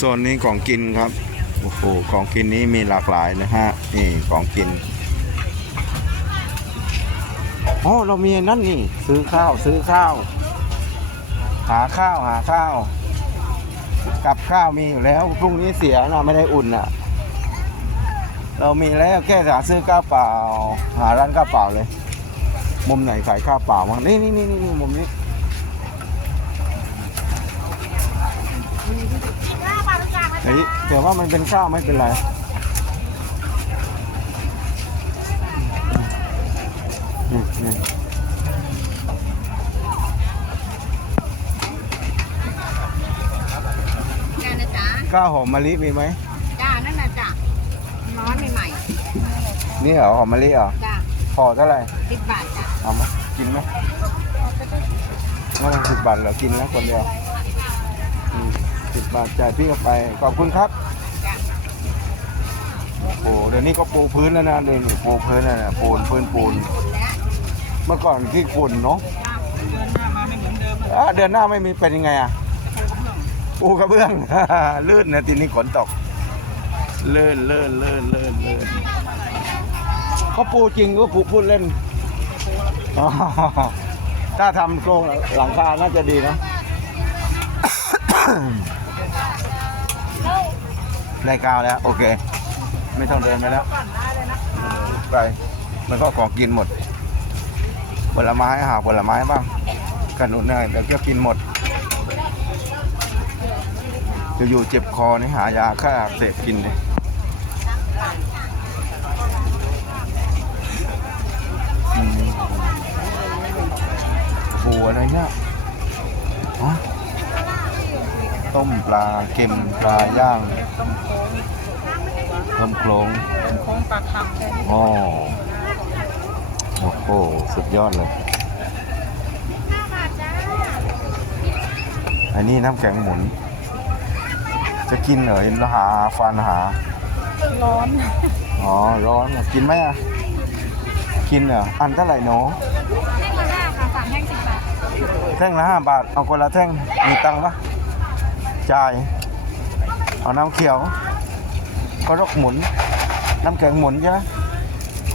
โซนนี้ของกินครับ โอ้โห ของกินนี้มีหลากหลายนะฮะ นี่ของกินอ๋อเรามีนั่นนี่ ซื้อข้าวซื้อข้าว หาข้าวหาข้าว กับข้าวมีอยู่แล้วพรุ่งนี้เสียนะไม่ได้อุ่นอะ เรามีแล้วแค่หาซื้อข้าวเปล่า หาร้านข้าวเปล่าเลย มุมไหนขายข้าวเปล่าบ้างนี่นี่นี่นี่มุมนี้ เฮ้ย แต่ว่ามันเป็นข้าวไม่เป็นไรนี่นี่จ้านะจ๊ะข้าวหอมมะลิมีไหมจ้านั่นน่ะจ้ะร้อนใหม่นี่เหรอหอมมะลิเหรอๆจ้าพอเท่าไหร่สิบบาทจ้ะเอาไหมกินไหมไม่ต้องสิบบาทเหรอกินนะคนเดียวสิ บบาทจ่ายพี่ก็ไป ขอบคุณครับจ้ะโอ้โหเดี๋ยวนี้ก็ปูพื้นแล้วนะเดี๋ยวนี้ปูพื้นแล้วนะปูนพื้นปูนฝุ่นแล้วเมื่อก่อนที่ฝุ่นเนาะจ้าเดือนหน้ามาไม่เหมือนเดิมอะเดือนหน้าไม่มีเป็นยังไงอะปูกระเบื้องลื่นนะทีนี้ฝนตกลื่นลื่นลื่นลื่นลื่นก็ปูจริงก็ปูพูดเล่นอ๋อถ้าทำโครงหลังคาน่าจะดีนะ ได้ก้าวแล้ว โอเค ไม่ต้องเดินไปแล้วไปมันก็ของกินหมด ผลไม้หาผลไม้บ้างขนุนเนี่ยเดี๋ยวก็กินหมดจะอยู่ๆเจ็บคอนี่หายาฆ่าเสบกินเลยอืมปูอะไรเนี่ยอ๋อ ต้มปลาเค็มปลาย่างต้มโครงโค้งปลาคำแค่นี้อ๋อโอ้โหสุดยอดเลย อันนี้น้ำแข็งหมุน จะกินเหรอเห็นแล้วหาฟันหา ร้อน อ๋อ ร้อนอะกินไหมอะ กินเหรอ อันเท่าไหร่หนูแท่งละห้าค่ะสามแท่งสิบบาท แท่งละห้าบาท เอาคนละแท่ง มีตังค์ปะ จ่าย เอาน้ำเขียวก็รกหมุน น้ำแข็งหมุนใช่ไหม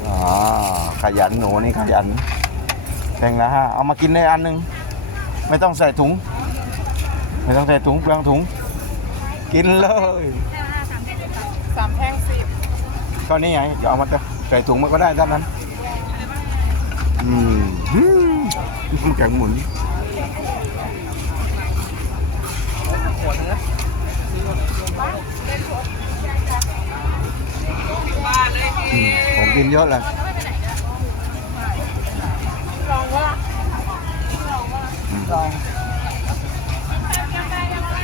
อ๋อขยันหนูนี่ขยันแท่งละห้าเอามากินได้อันหนึ่งไม่ต้องใส่ถุง ไม่ต้องใส่ถุงเปลืองถุง กินเลยข้าสามแท่งสิบบามแท่งสิบก็นี่ไงเดี๋ยวเอามาใส่ถุงมันก็ได้เท่านั้น อืมฮึ่มน้ำแข็งหมุน อืมผมกินเยอะเลยลองว่าอืมลอง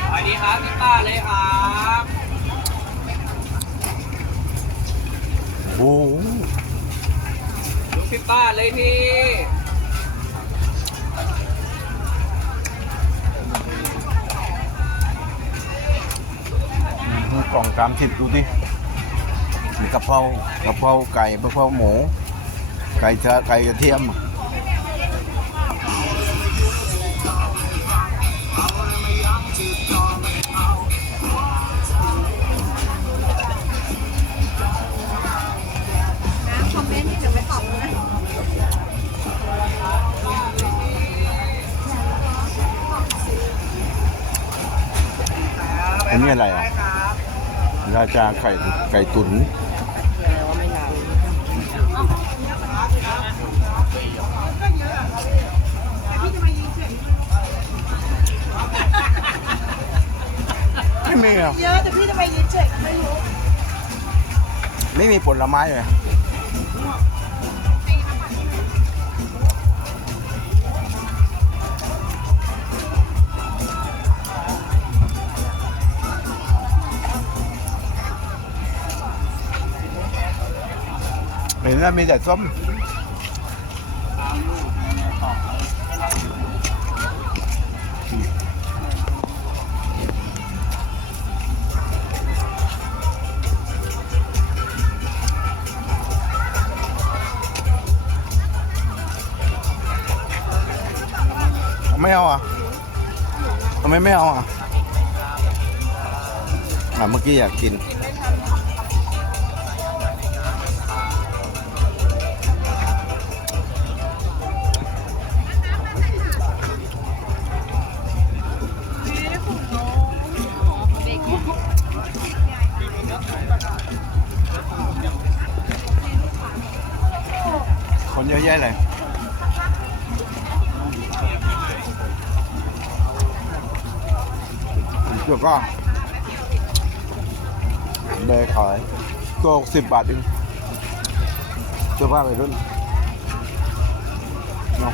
สวัสดีครับพี่ป้าเลยครับโอ้โหลูกพี่ป้าเลยพี่ กล่องสามสิบดูดิมีกะเพรากะเพราไก่กะเพราหมู ไก่เชื้อไก่กระเทียมน้ำคอมเมนต์ที่เดี๋ยวไปตอบนะอันนี้อะไรอะ ราชาไข่ไก่ตุ๋นไม่มีอะเยอะแต่พี่ทำไมยืนเฉยไม่รู้ ไม่มีผลไม้เลย แล้วมีแต่ส้มไม่เอาอะทำไมไม่เอาอะอะเมื่อกี้อยากกินคน เกือบก็เบยขายตัวสิบบาทเองเสื้อผ้าไปรุ่นเนาะ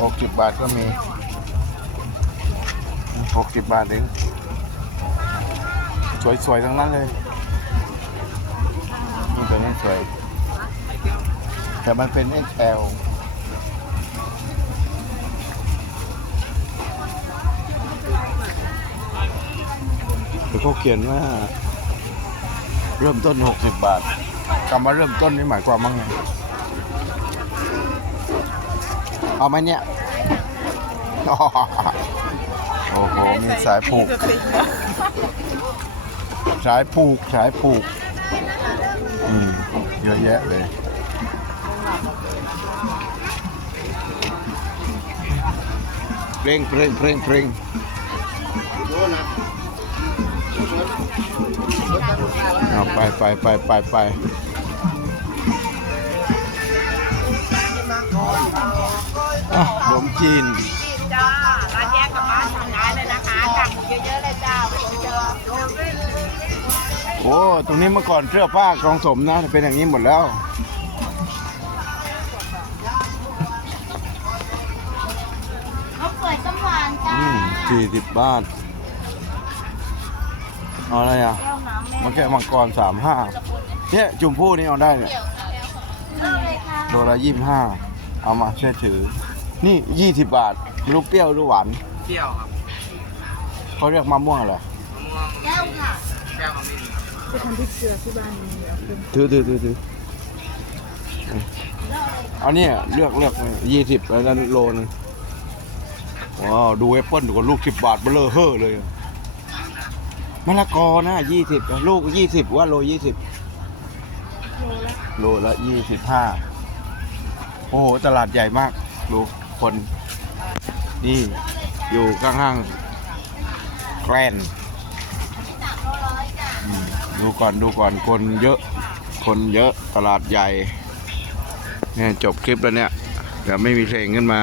หกสิบบาทก็มีหกสิบบาทเอง สวยๆทั้งนั้นเลยนี่ตัวนี้สวย แต่มันเป็น XL แต่เขาเขียนว่า เริ่มต้น 60 บาทคำว่าเริ่มต้นนี่หมายความว่าไงเอาไหมเนี่ย โอ้โห มีสายผูก สายผูกสายผูก อืม เยอะแยะเลย เพลงเพลงเพลงเพลงเอาไปไปไปไปไปอ่มจีนจ้าร้านแยกกับบ้านสั่งได้เลยนะคะสั่งเยอะๆเลยจ้า โอ้ตรงนี้เมื่อก่อนเสื้อผ้ากองสมนะเป็นอย่างนี้หมดแล้ว เขาเปิดต้มหวานจ้าอืมสี่สิบบาทเอาอะไรอะแก้วน้ำแม่มาแก้วมังกรสามห้าเนี่ยจุ่มพู่นี่เอาได้เนี่ยเลือกเลยค่ะโลละยี่สิบห้าเอามาช่วยถือ นี่ยี่สิบบาทไม่รู้เปรี้ยวหรือหวานเที่ยวครับเขาเรียกมะม่วงเหรอมะม่วงแก้วค่ะ แก้วขมิ้นครับถือถือถือถือเอาเนี่ยเลือกเลือกยี่สิบแล้วนั้นโลนึงว้าวดูแอปเปิ้ลดูกับลูกสิบบาทเบลอเฮ่อเลยมะละกอนะยี่สิบลูกยี่สิบว่าโลยี่สิบโลละยี่สิบห้าโอ้โห ตลาดใหญ่มาก ดูคน นี่ อยู่ข้างๆแกรนด์ ดูก่อนดูก่อนคนเยอะ คนเยอะตลาดใหญ่เนี่ยจบคลิปแล้วเนี่ยแต่ไม่มีเพลงขึ้นมา